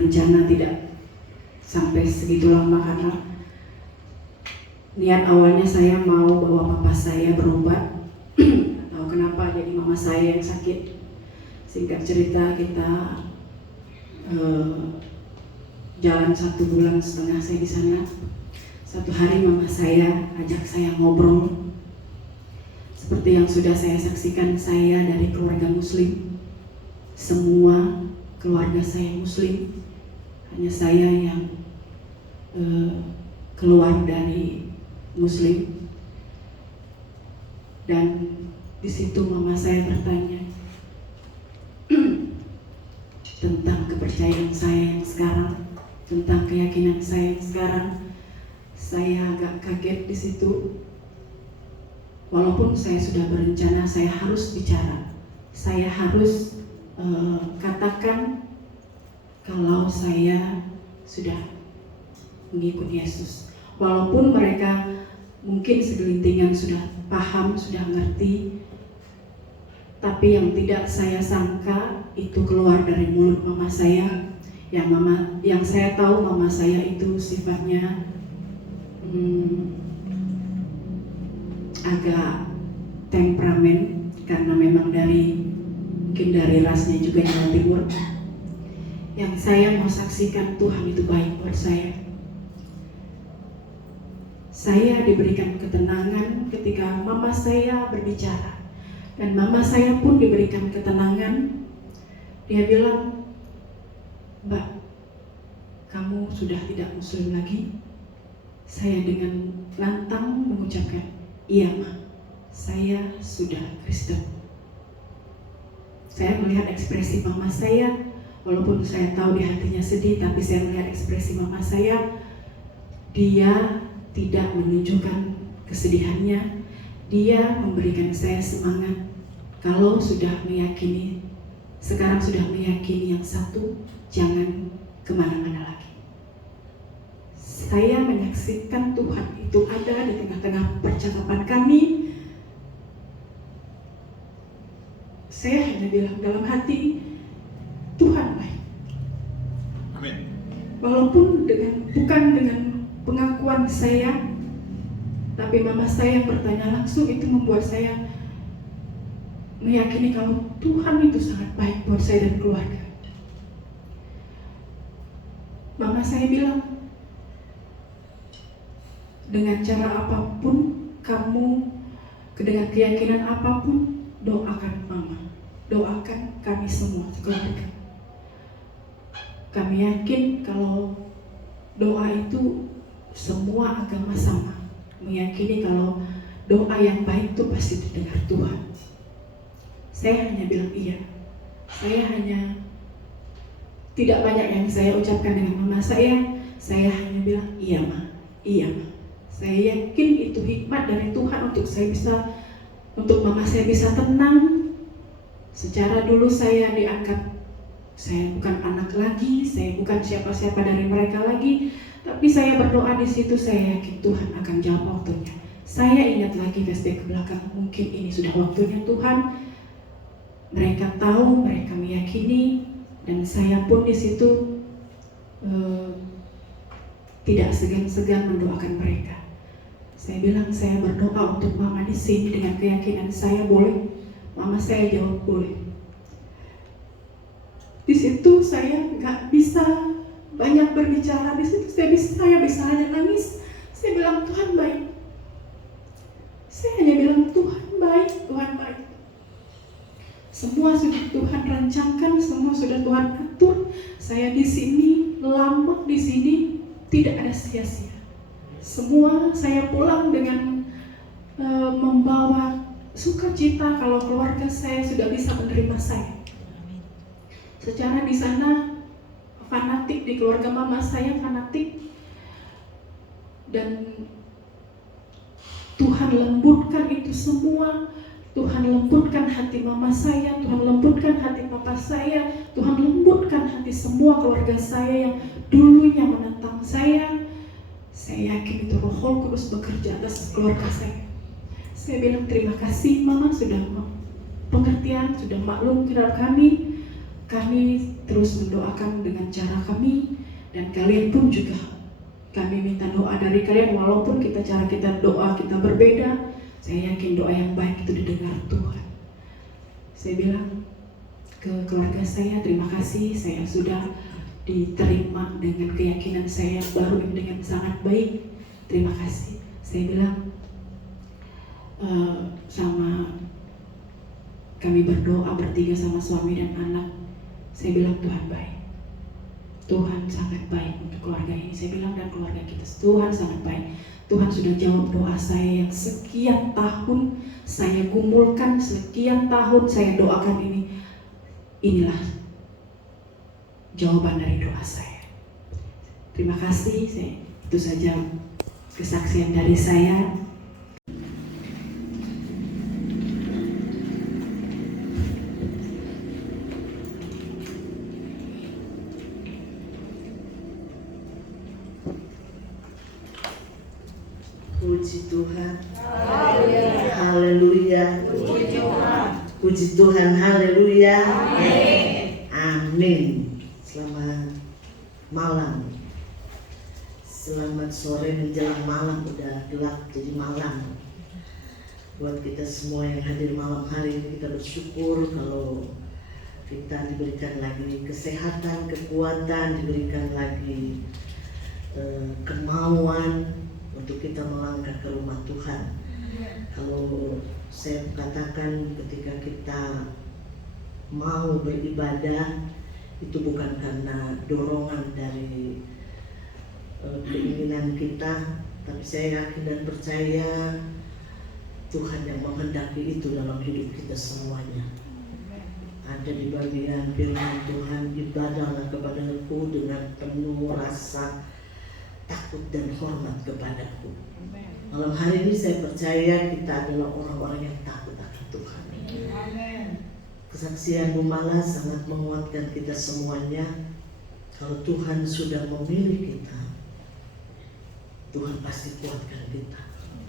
berencana tidak sampai segitu lama karena niat awalnya saya mau bawa papa saya berobat. Tahu kenapa jadi mama saya yang sakit. Singkat cerita kita jalan 1,5 bulan saya di sana. Satu hari mama saya ajak saya ngobrol. Seperti yang sudah saya saksikan, saya dari keluarga muslim. Semua keluarga saya muslim. Hanya saya yang keluar dari muslim. Dan di situ mama saya bertanya tentang kepercayaan saya yang sekarang, tentang keyakinan saya yang sekarang. Saya agak kaget di situ. Walaupun saya sudah berencana, saya harus bicara, saya harus katakan kalau saya sudah mengikut Yesus. Walaupun mereka mungkin segelintingan sudah paham, sudah ngerti, tapi yang tidak saya sangka itu keluar dari mulut mama saya. Yang saya tahu mama saya itu sifatnya agak temperamen karena memang mungkin dari rasnya juga Jawa Timur. Yang saya mau saksikan, Tuhan itu baik buat saya. Saya diberikan ketenangan ketika mama saya berbicara, dan mama saya pun diberikan ketenangan. Dia bilang, "Mbak, kamu sudah tidak muslim lagi." Saya dengan lantang mengucapkan, "Iya, Ma, saya sudah Kristen." Saya melihat ekspresi mama saya, walaupun saya tahu di hatinya sedih, tapi saya melihat ekspresi mama saya. Dia tidak menunjukkan kesedihannya. Dia memberikan saya semangat. Kalau sudah meyakini, sekarang sudah meyakini yang satu, jangan kemana-mana lagi. Saya menyaksikan Tuhan itu ada di tengah-tengah percakapan kami. Saya hanya bilang dalam hati, Tuhan baik. Amin. Walaupun bukan dengan pengakuan saya, tapi mama saya yang bertanya langsung, itu membuat saya meyakini kalau Tuhan itu sangat baik buat saya dan keluarga. Mama saya bilang, dengan cara apapun kamu, dengan keyakinan apapun, doakan mama, doakan kami semua keluarga. Kami yakin kalau doa itu semua agama sama, meyakini kalau doa yang baik itu pasti didengar Tuhan. Saya hanya bilang iya. Saya hanya tidak banyak yang saya ucapkan dengan mama saya. Saya hanya bilang iya, Ma, iya, Ma. Saya yakin itu hikmat dari Tuhan untuk mama saya bisa tenang. Secara dulu saya dianggap saya bukan anak lagi, saya bukan siapa-siapa dari mereka lagi. Tapi saya berdoa di situ, saya yakin Tuhan akan jawab waktunya. Saya ingat lagi flashback ke belakang, mungkin ini sudah waktunya Tuhan. Mereka tahu, mereka meyakini, dan saya pun di situ tidak segan-segan mendoakan mereka. Saya bilang saya berdoa untuk mama di sini dengan keyakinan saya, boleh? Mama saya jawab boleh. Di situ saya nggak bisa banyak berbicara. Di situ saya bisa hanya nangis. Saya bilang Tuhan baik. Saya hanya bilang Tuhan baik, Tuhan baik. Semua sudah Tuhan rancangkan, semua sudah Tuhan atur. Saya di sini, lama di sini, tidak ada sia-sia. Semua saya pulang dengan membawa sukacita kalau keluarga saya sudah bisa menerima saya. Secara di sana fanatik, di keluarga mama saya fanatik, dan Tuhan lembutkan itu semua. Tuhan lembutkan hati mama saya, Tuhan lembutkan hati papa saya, Tuhan lembutkan hati semua keluarga saya yang dulunya menentang saya. Saya yakin itu Roh Kudus bekerja atas keluarga saya. Saya bilang terima kasih Mama sudah pengertian, sudah maklum terhadap kami. kami terus mendoakan dengan cara kami, dan kalian pun juga kami minta doa dari kalian. Walaupun cara kita doa kita berbeda, saya yakin doa yang baik itu didengar Tuhan. Saya bilang ke keluarga saya, terima kasih, saya sudah diterima dengan keyakinan saya baru ini dengan sangat baik. Terima kasih. Saya bilang sama kami berdoa bertiga sama suami dan anak. Saya bilang Tuhan baik. Tuhan sangat baik untuk keluarga ini. Saya bilang dan keluarga kita, Tuhan sangat baik. Tuhan sudah jawab doa saya yang sekian tahun saya gumulkan, sekian tahun saya doakan ini. Inilah jawaban dari doa saya. Terima kasih. Itu saja kesaksian dari saya. Puji Tuhan. Haleluya. Puji Tuhan. Haleluya. Amin. Selamat malam. Selamat sore menjelang malam, udah gelap jadi malam. Buat kita semua yang hadir malam hari ini, kita bersyukur kalau kita diberikan lagi kesehatan, kekuatan, diberikan lagi kemauan untuk kita melangkah ke rumah Tuhan. Kalau saya katakan ketika kita mau beribadah itu bukan karena dorongan dari keinginan kita, tapi saya yakin dan percaya Tuhan yang menghendaki itu dalam hidup kita semuanya. Ada di bagian firman Tuhan, ibadahlah kepadaku dengan penuh rasa takut dan hormat kepadaku. Malam hari ini saya percaya kita adalah orang-orang yang takut akan Tuhan. Kesaksian Bu Mala sangat menguatkan kita semuanya. Kalau Tuhan sudah memilih kita, Tuhan pasti kuatkan kita.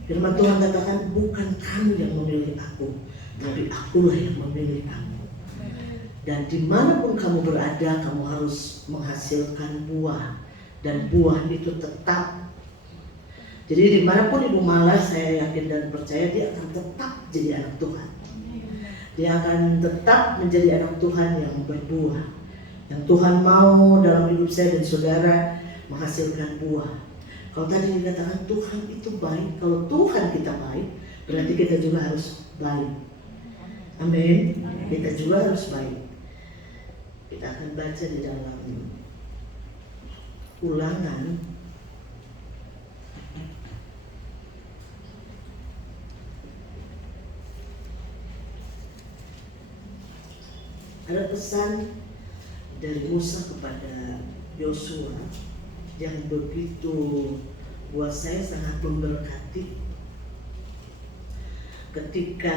Firman Tuhan katakan, bukan kamu yang memilih aku, tapi akulah yang memilih kamu. Dan dimanapun kamu berada, kamu harus menghasilkan buah. Dan buah itu tetap. Jadi dimanapun Ibu Mala, saya yakin dan percaya dia akan tetap jadi anak Tuhan. Dia akan tetap menjadi anak Tuhan yang berbuah. Yang Tuhan mau dalam hidup saya dan saudara menghasilkan buah. Kalau tadi dikatakan Tuhan itu baik, kalau Tuhan kita baik, berarti kita juga harus baik. Amin. Kita juga harus baik. Kita akan baca di dalam Ulangan ada pesan dari Musa kepada Yosua yang begitu buat saya sangat memberkati. Ketika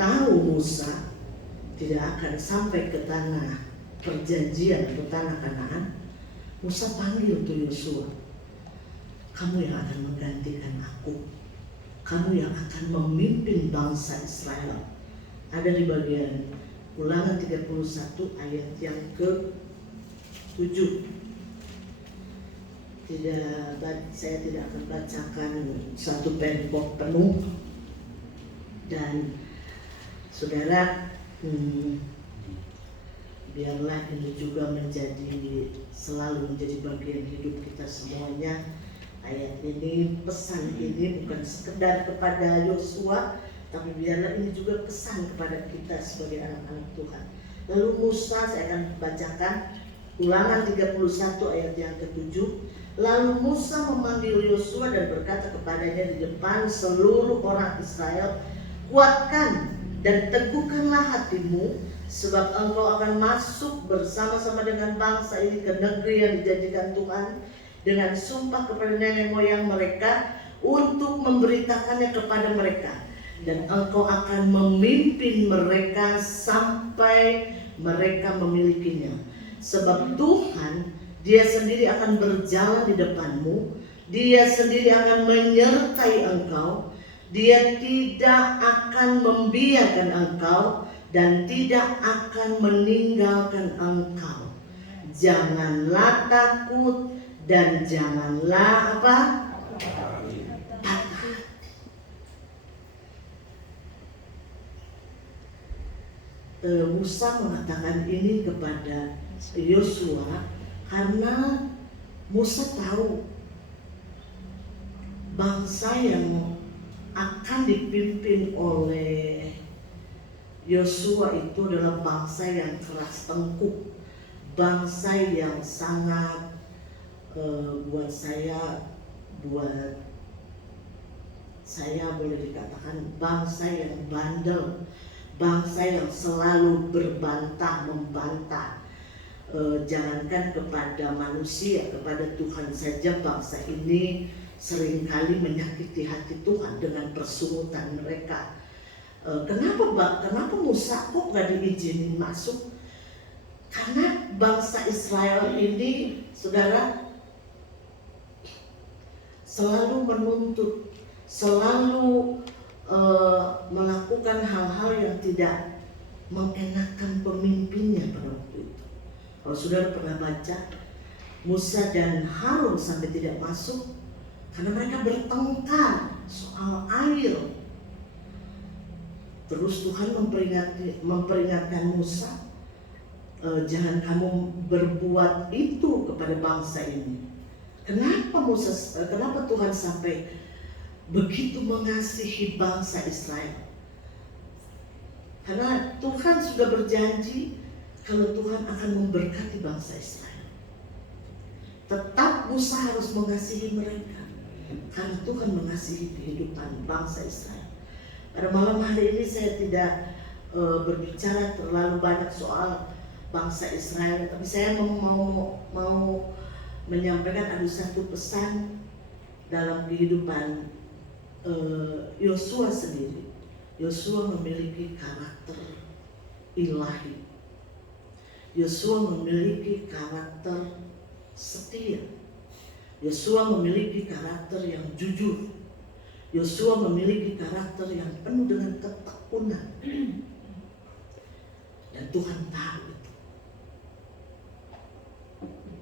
tahu Musa tidak akan sampai ke tanah perjanjian atau tanah Kanaan, Musa panggil untuk Yosua, kamu yang akan menggantikan aku, kamu yang akan memimpin bangsa Israel. Ada di bagian Ulangan 31 ayat yang ke-7. Saya tidak akan bacakan satu perikop penuh. Dan saudara, biarlah ini juga selalu menjadi bagian hidup kita semuanya. Ayat ini, pesan ini bukan sekedar kepada Yosua, tapi biarlah ini juga pesan kepada kita sebagai anak-anak Tuhan. Lalu Musa, saya akan bacakan Ulangan 31 ayat yang ke-7. Lalu Musa memanggil Yosua dan berkata kepadanya di depan seluruh orang Israel, kuatkan dan teguhkanlah hatimu, sebab engkau akan masuk bersama-sama dengan bangsa ini ke negeri yang dijanjikan Tuhan dengan sumpah kepada nenek moyang mereka untuk memberitakannya kepada mereka. Dan engkau akan memimpin mereka sampai mereka memilikinya. Sebab Tuhan, Dia sendiri akan berjalan di depanmu, Dia sendiri akan menyertai engkau, Dia tidak akan membiarkan engkau dan tidak akan meninggalkan engkau. Janganlah takut dan janganlah apa? Patah hati. Musa mengatakan ini kepada Yosua karena Musa tahu bangsa yang akan dipimpin oleh Yosua itu adalah bangsa yang keras tengkuk, bangsa yang sangat buat saya boleh dikatakan bangsa yang bandel, bangsa yang selalu membantah. Jangankan kepada manusia, kepada Tuhan saja bangsa ini seringkali menyakiti hati Tuhan dengan persungutan mereka. Kenapa Musa kok gak diizinin masuk? Karena bangsa Israel ini, saudara, selalu menuntut, selalu melakukan hal-hal yang tidak mengenakan pemimpinnya pada waktu itu. Kalau saudara pernah baca, Musa dan Harun sampai tidak masuk karena mereka bertengkar soal air. Terus Tuhan memperingatkan Musa, jangan kamu berbuat itu kepada bangsa ini. Kenapa Tuhan sampai begitu mengasihi bangsa Israel? Karena Tuhan sudah berjanji kalau Tuhan akan memberkati bangsa Israel. Tetap Musa harus mengasihi mereka karena Tuhan mengasihi kehidupan bangsa Israel. Pada malam hari ini saya tidak berbicara terlalu banyak soal bangsa Israel, tapi saya mau menyampaikan ada satu pesan dalam kehidupan Yosua sendiri. Yosua memiliki karakter ilahi. Yosua memiliki karakter setia. Yosua memiliki karakter yang jujur. Yosua memiliki karakter yang penuh dengan ketekunan. Dan Tuhan tahu itu.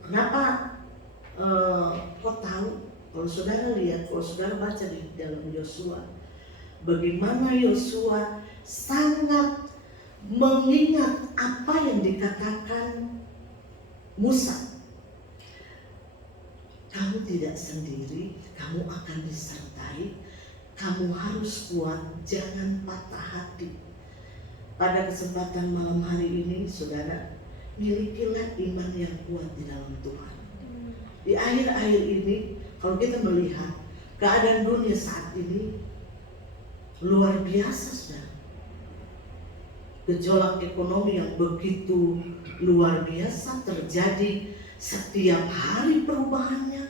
Kenapa kok tahu? Kalau saudara lihat, kalau saudara baca di dalam Yosua, bagaimana Yosua sangat mengingat apa yang dikatakan Musa. Kamu tidak sendiri, kamu akan disertai, kamu harus kuat, jangan patah hati. Pada kesempatan malam hari ini, saudara, milikilah iman yang kuat di dalam Tuhan. Di akhir-akhir ini, kalau kita melihat keadaan dunia saat ini luar biasa, saudara. Gejolak ekonomi yang begitu luar biasa terjadi setiap hari perubahannya.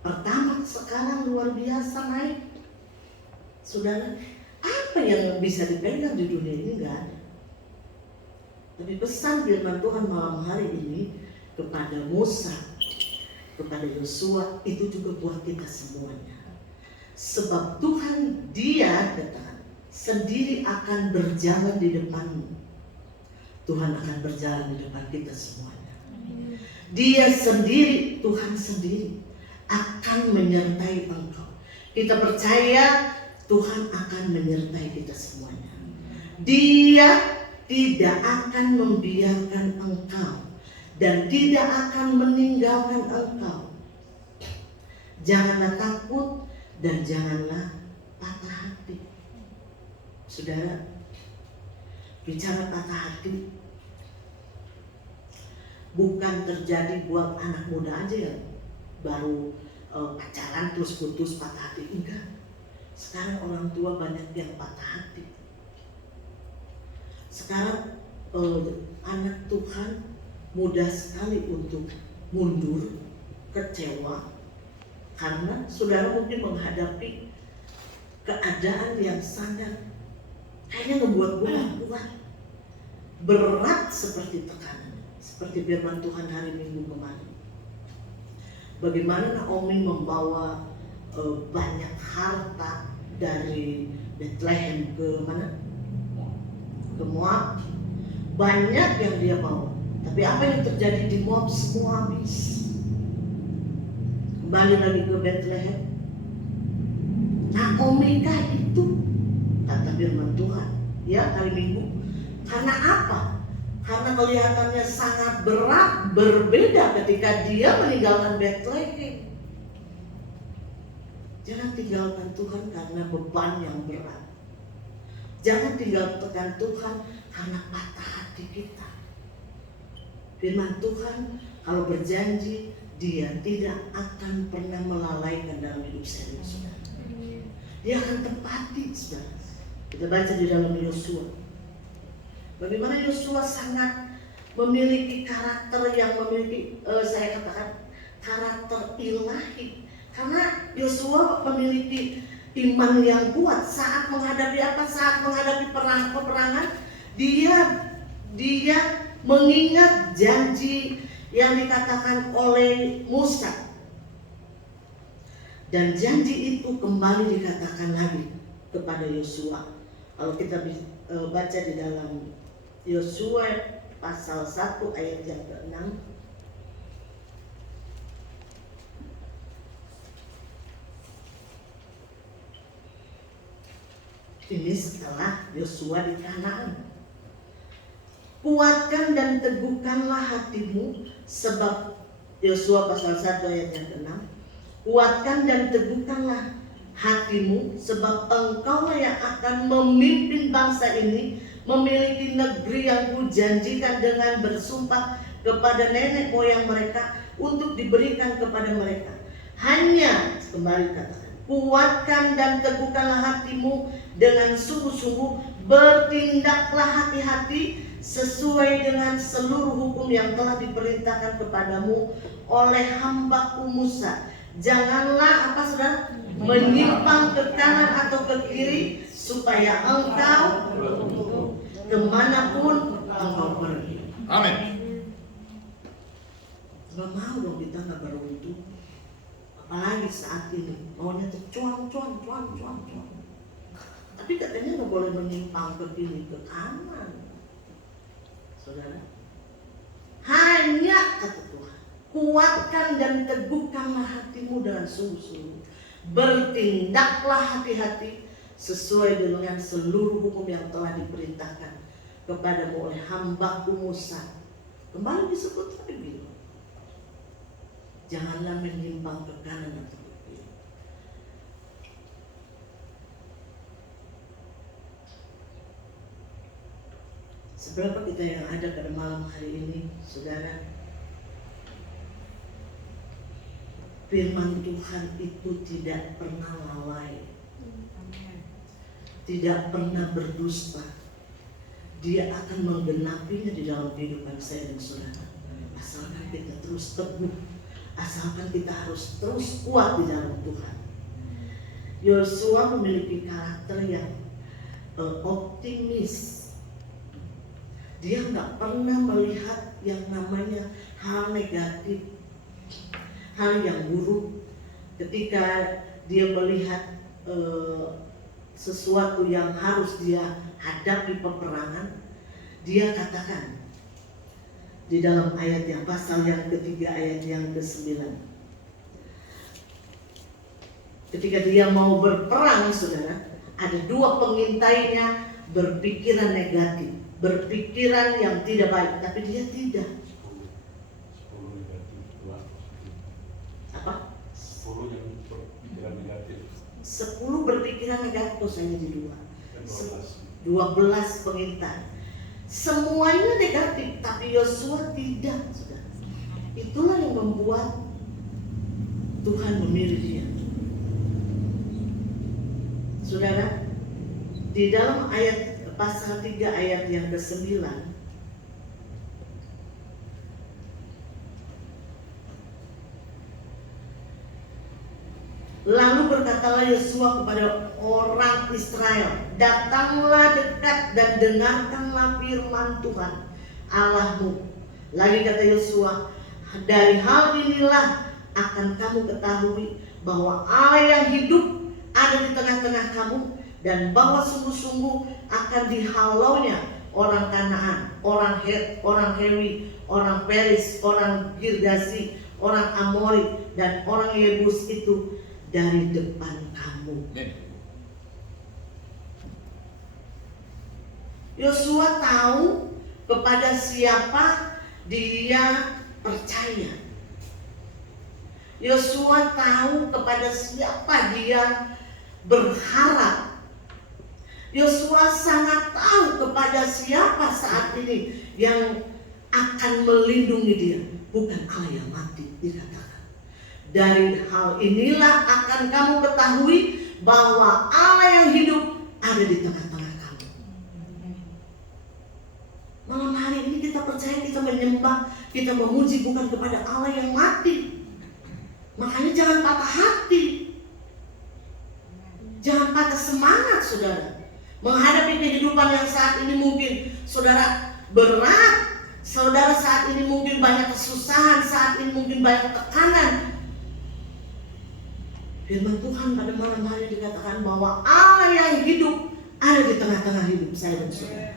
Pertama sekarang luar biasa naik. Saudara, apa yang bisa dipegang di dunia ini? Enggak ada. Tapi pesan firman Tuhan malam hari ini kepada Musa, kepada Yosua, itu juga buat kita semuanya. Sebab Tuhan, Dia katakan, sendiri akan berjalan di depanmu. Tuhan akan berjalan di depan kita semuanya. Dia sendiri, Tuhan sendiri akan menyertai engkau. Kita percaya Tuhan akan menyertai kita semuanya. Dia tidak akan membiarkan engkau dan tidak akan meninggalkan engkau. Janganlah takut dan janganlah patah hati. Saudara, bicara patah hati bukan terjadi buat anak muda aja yang baru pacaran terus putus patah hati. Enggak. Sekarang orang tua banyak yang patah hati. Sekarang anak Tuhan mudah sekali untuk mundur, kecewa, karena saudara mungkin menghadapi keadaan yang sangat kayaknya ngebuat gue kuat, berat seperti tekanan, seperti firman Tuhan hari Minggu kemarin. Bagaimana Naomi membawa banyak harta dari Bethlehem ke mana? ke Moab. Banyak yang dia bawa. Tapi apa yang terjadi di Moab semua habis. Kembali lagi ke Bethlehem. Naomi kah itu? Kata firman Tuhan. Ya, hari Minggu. Karena apa? Karena kelihatannya sangat berat, berbeda ketika dia meninggalkan Bethlehem. Jangan tinggalkan Tuhan karena beban yang berat. Jangan tinggalkan Tuhan karena patah hati kita. Firman Tuhan kalau berjanji, Dia tidak akan pernah melalaikan dalam hidup saya dan saudara. Dia akan tepati, saudara. Kita baca di dalam Yosua. Bagaimana Yosua sangat memiliki karakter yang memiliki, saya katakan karakter ilahi. Karena Yosua memiliki iman yang kuat saat menghadapi apa? Saat menghadapi peperangan, dia mengingat janji yang dikatakan oleh Musa. Dan janji itu kembali dikatakan lagi kepada Yosua. Kalau kita baca di dalam Yosua pasal 1 ayat yang ke-6. Ini setelah Yosua di Kanaan. Kuatkan dan teguhkanlah hatimu, sebab Yosua pasal 1 ayat yang ke-6. Kuatkan dan teguhkanlah hatimu, sebab engkaulah yang akan memimpin bangsa ini memiliki negeri yang kujanjikan dengan bersumpah kepada nenek moyang mereka untuk diberikan kepada mereka. Hanya, kembali katakan, kuatkan dan teguhkanlah hatimu dengan sungguh-sungguh, bertindaklah hati-hati sesuai dengan seluruh hukum yang telah diperintahkan kepadamu oleh hamba-Ku Musa. Janganlah apa saudara? Menyimpang ke kanan atau ke kiri, supaya engkau kemanapun engkau pergi. Amin. Gak mau dong kita gak beruntung. Apalagi saat ini maunya tuh cuan. Tapi katanya gak boleh menyimpang ke kiri ke kanan. Saudara, hanya kata Tuhan, kuatkan dan teguhkanlah hatimu dengan sungguh-sungguh. Bertindaklah hati-hati sesuai dengan seluruh hukum yang telah diperintahkan kepadamu oleh hamba-Ku Musa. Kembali disebut lagi, janganlah menyimpang ke kanan atau ke kiri. Seberapa kita yang ada pada malam hari ini, saudara, firman Tuhan itu tidak pernah lalai, tidak pernah berdusta. Dia akan menggenapinya di dalam kehidupan saya dan saudara. Asalkan kita terus teguh, asalkan kita harus terus kuat di dalam Tuhan. Yosua memiliki karakter yang optimis. Dia nggak pernah melihat yang namanya hal negatif, hal yang buruk. Ketika dia melihat sesuatu yang harus dia hadapi peperangan, dia katakan di dalam ayat yang pasal yang ketiga ayat yang ke-9. Ketika dia mau berperang, saudara, ada dua pengintainya berpikiran negatif, berpikiran yang tidak baik, tapi dia tidak. Apa? 10 yang berpikiran negatif. 10 berpikiran negatif, saya di 12 pengintai. Semuanya negatif, tapi Yosua tidak, saudara. Itulah yang membuat Tuhan memilih dia. Saudara, di dalam ayat pasal 3 ayat yang ke-9, lalu berkatalah Yosua kepada orang Israel, datanglah dekat dan dengarkanlah firman Tuhan Allahmu. Lagi kata Yosua, dari hal inilah akan kamu ketahui bahwa Allah yang hidup ada di tengah-tengah kamu, dan bahwa sungguh-sungguh akan dihalaunya orang Kanaan, orang Het, orang Hewi, orang Peris, orang Girgasi, orang Amori, dan orang Yebus itu dari depan kamu. Amen. Yosua tahu kepada siapa dia percaya. Yosua tahu kepada siapa dia berharap. Yosua sangat tahu kepada siapa saat ini yang akan melindungi dia. Bukan Allah yang mati, dikatakan. Dari hal inilah akan kamu ketahui bahwa Allah yang hidup ada di tengah-tengah kamu. Malam hari ini kita percaya, kita menyembah, kita memuji bukan kepada Allah yang mati. Makanya jangan patah hati. Jangan patah semangat, saudara. Menghadapi kehidupan yang saat ini mungkin saudara berat. Saudara saat ini mungkin banyak kesusahan, saat ini mungkin banyak tekanan. Firman Tuhan pada malam hari dikatakan bahwa Allah yang hidup ada di tengah-tengah hidup saya dan saudara.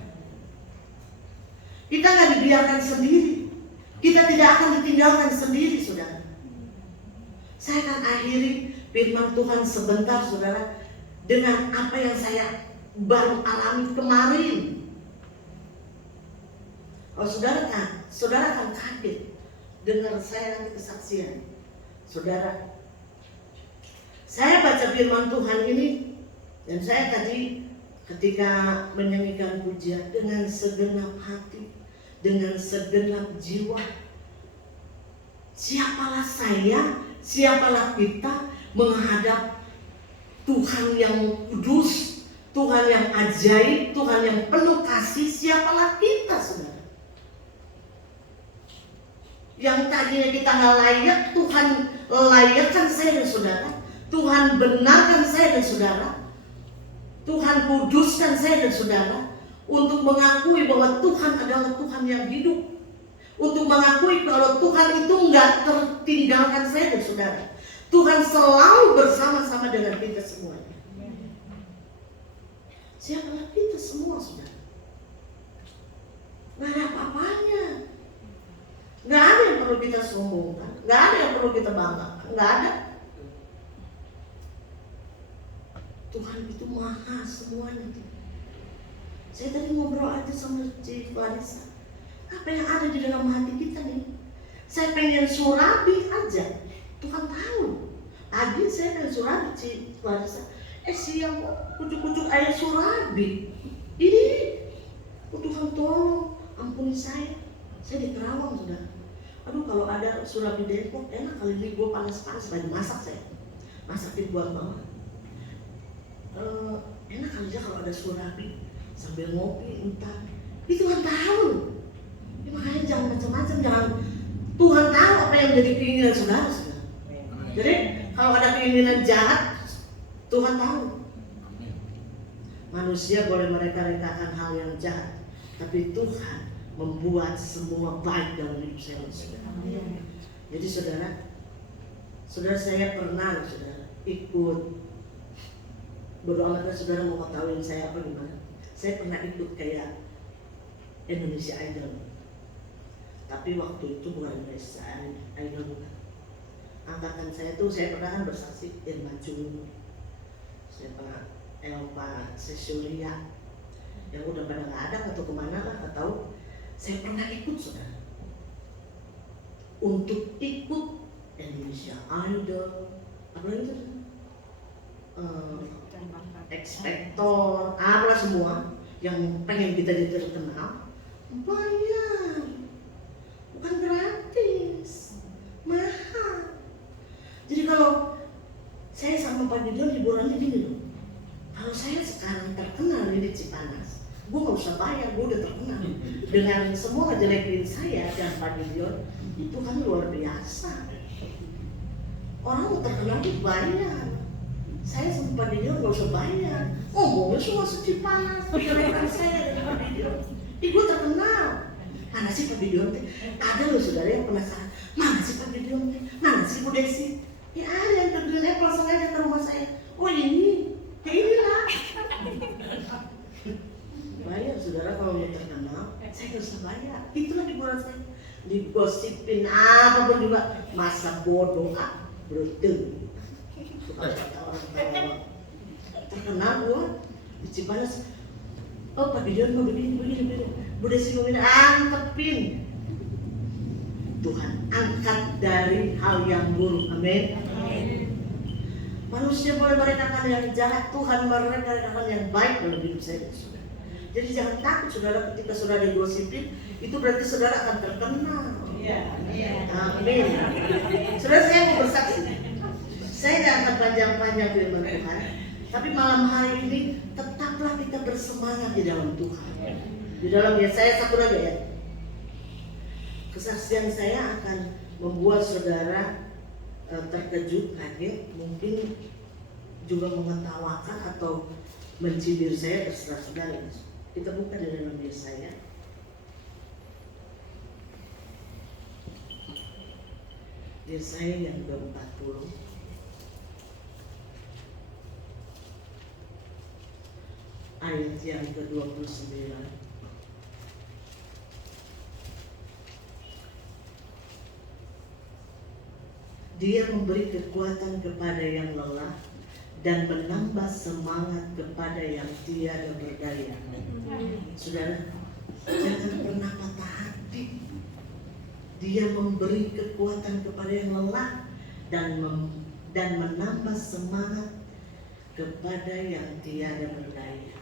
Kita gak dibiarkan sendiri. Kita tidak akan ditinggalkan sendiri, saudara. Saya akan akhiri firman Tuhan sebentar, saudara, dengan apa yang saya baru alami kemarin. Kalau saudara akan kaget dengar saya nanti kesaksian. Saudara, saya baca firman Tuhan ini dan saya tadi ketika menyanyikan pujian dengan segenap hati, dengan segenap jiwa. Siapalah saya, siapalah kita menghadap Tuhan yang kudus, Tuhan yang ajaib, Tuhan yang penuh kasih. Siapalah kita, saudara? Yang tadinya kita gak layak, Tuhan layakkan saya dan saudara. Tuhan benarkan saya dan saudara. Tuhan kuduskan saya dan saudara. Untuk mengakui bahwa Tuhan adalah Tuhan yang hidup. Untuk mengakui kalau Tuhan itu gak tertinggalkan saya dan saudara. Tuhan selalu bersama-sama dengan kita semuanya. Siapalah kita semua, saudara? Gak ada apa-apanya. Gak ada yang perlu kita sombongkan. Gak ada yang perlu kita banggakan. Gak ada. Tuhan itu maha semuanya. Saya tadi ngobrol aja sama Cik Clarissa. Apa yang ada di dalam hati kita nih? Saya pengen surabi aja. Tuhan tahu. Tadi saya pengen surabi, Cik Clarissa. Siang kok kucuk-kucuk air surabi. Ini, Tuhan tolong ampuni saya. Saya di Kerawang, sudah. Aduh, kalau ada surabi Depok enak kali ini, gue panas-panas lagi masak saya. Masakin buat mama. Enak kali aja kalau ada surabi sambil ngopi entar. Itu Tuhan tahu. Ya, makanya jangan macam-macam, jangan. Tuhan tahu apa yang menjadi keinginan saudara. Jadi kalau ada keinginan jahat, Tuhan tahu. Manusia boleh mereka rekakan hal yang jahat, tapi Tuhan membuat semua baik dalam hidup saya, saudara. Jadi saudara saya pernah, saudara, ikut. Bodo amatlah saudara mau ketahuin saya apa gimana. Saya pernah ikut kayak Indonesia Idol. Tapi waktu itu bukan Indonesia Idol, bukan. Angkatan saya tuh, saya pernah kan bersaksi Irma Jun, saya pernah Elva Sesulia, yang udah pada nggak ada atau kemana lah, nggak tahu. Saya pernah ikut, saudara, untuk ikut Indonesia Idol, apalagi itu X-Factor, apalah semua yang pengen kita jadi terkenal, bayar, bukan gratis, mahal. Jadi kalau saya sama Pak Gideon hiburannya gini loh, kalau saya sekarang terkenal di Cipanas, gue gak usah bayar, gue udah terkenal. Dengan semua ngejelekin saya dan Pak Gideon, itu kan luar biasa. Orang terkenal itu bayar. Saya sama Pak Gideon gak usah bayar. Ngomongnya semua Cipanas, ngejelekin saya dan Pak Gideon. Gue terkenal. Mana sih Pak Gideon? Ada loh saudara yang penasaran, mana sih Pak Gideon? Mana sih Bu Desi? Ya ada yang terjun Apple sengaja ke rumah saya. Oh ini, ya inilah. Bayar saudara kalau mau terkenal. Saya nggak usah bayar. Itulah hiburan saya. Digosipin apapun juga, masa bodoh beruntung. Suka kata orang Karawang. Terkenal gua di Cipanas. Oh Pak Gideon mau begini. Bu Desi mau begini, angkepin. Tuhan angkat dari hal yang buruk. Amin. Manusia boleh merekakan yang jahat, Tuhan merekakan yang baik dalam hidup saya. Jadi jangan takut saudara ketika saudara digosipin, itu berarti saudara akan terkenal. Amin. Saudara, saya mau bersaksi. Saya tidak akan panjang-panjang firman Tuhan, tapi malam hari ini tetaplah kita bersemangat di dalam Tuhan. Di dalam Yesaya 1 lagi ya. Kesaksian saya akan membuat saudara terkejut, kaget, mungkin juga mengetawakan atau mencibir saya, terserah saudara. Kita buka di dalam Yesaya. Yesaya yang ke-40. Ayat yang ke-29. Dia memberi kekuatan kepada yang lelah dan menambah semangat kepada yang tiada berdaya. Saudara, jangan pernah patah hati. Dia memberi kekuatan kepada yang lelah dan menambah semangat kepada yang tiada berdaya.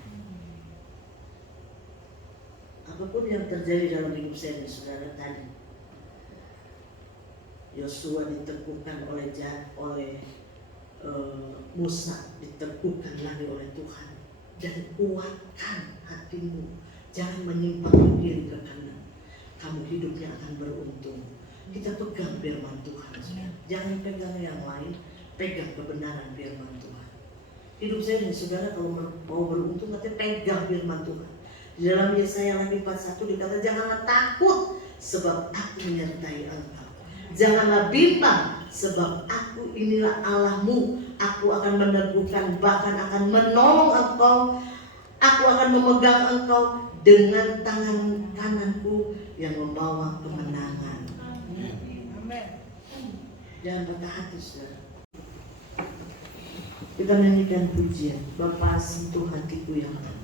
Apapun yang terjadi dalam hidup saya, saudara, tadi Yosua diteguhkan oleh Musa, diteguhkan lagi oleh Tuhan. Dan kuatkan hatimu, jangan menyimpang ke kiri ke kanan. Kamu hidupnya akan beruntung. Kita pegang firman Tuhan, jangan pegang yang lain, pegang kebenaran firman Tuhan. Hidup saya ini saudara, kalau mau beruntung, katanya pegang firman Tuhan. Di dalam Yesaya lagi 41 dikata, janganlah takut sebab aku menyertai engkau. Janganlah bimbang sebab aku inilah Allahmu. Aku akan meneguhkan, bahkan akan menolong engkau. Aku akan memegang engkau dengan tangan kananku yang membawa kemenangan. Amin. Jangan patah hati, saudara. Kita nyanyikan pujian, Bapa sentuh hatiku yang lemah.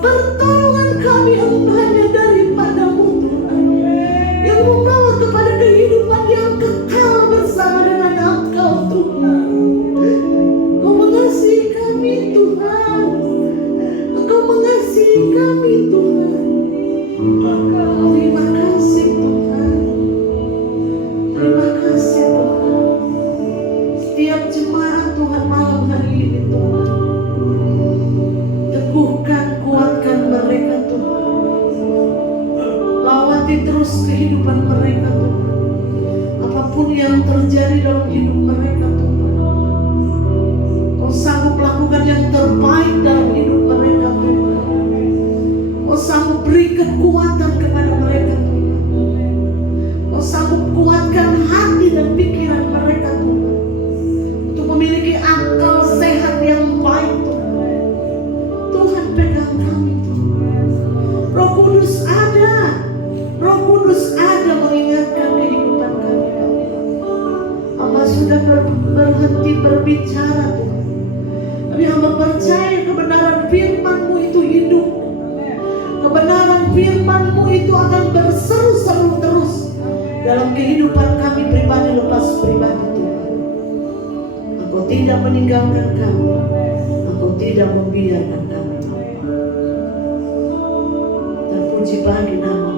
Pertolongan kami hanya daripadamu Tuhan, yang membawa kepada kehidupan yang kekal bersama dengan Engkau Tuhan. Engkau mengasihi kami Tuhan, Engkau mengasihi kami Tuhan. Terima kasih Tuhan, terima kasih Tuhan. Setiap jemaat Tuhan malam hari ini Tuhan, teguhkan, kuatkan mereka Tuhan. Lawati terus kehidupan mereka Tuhan. Apapun yang terjadi dalam hidup mereka Tuhan, Kau sanggup lakukan yang terbaik dalam hidup mereka Tuhan. Kau sanggup beri kekuatan kepada mereka Tuhan. Kau sanggup kuatkan hati dan pikiran mereka Tuhan, untuk memiliki akal sehat yang baik Tuhan. Tuhan pegang kami Tuhan. Roh Kudus ada, Roh Kudus ada mengingatkan kehidupan kami. Hamba sudah berhenti berbicara Tuhan, tapi hamba percaya kebenaran firman-Mu itu hidup. Kebenaran firman-Mu itu akan berseru-seru terus dalam kehidupan kami pribadi lepas pribadi Tuhan. Engkau tidak meninggalkan kami, Engkau tidak membiarkan kami. Terpuji bagi nama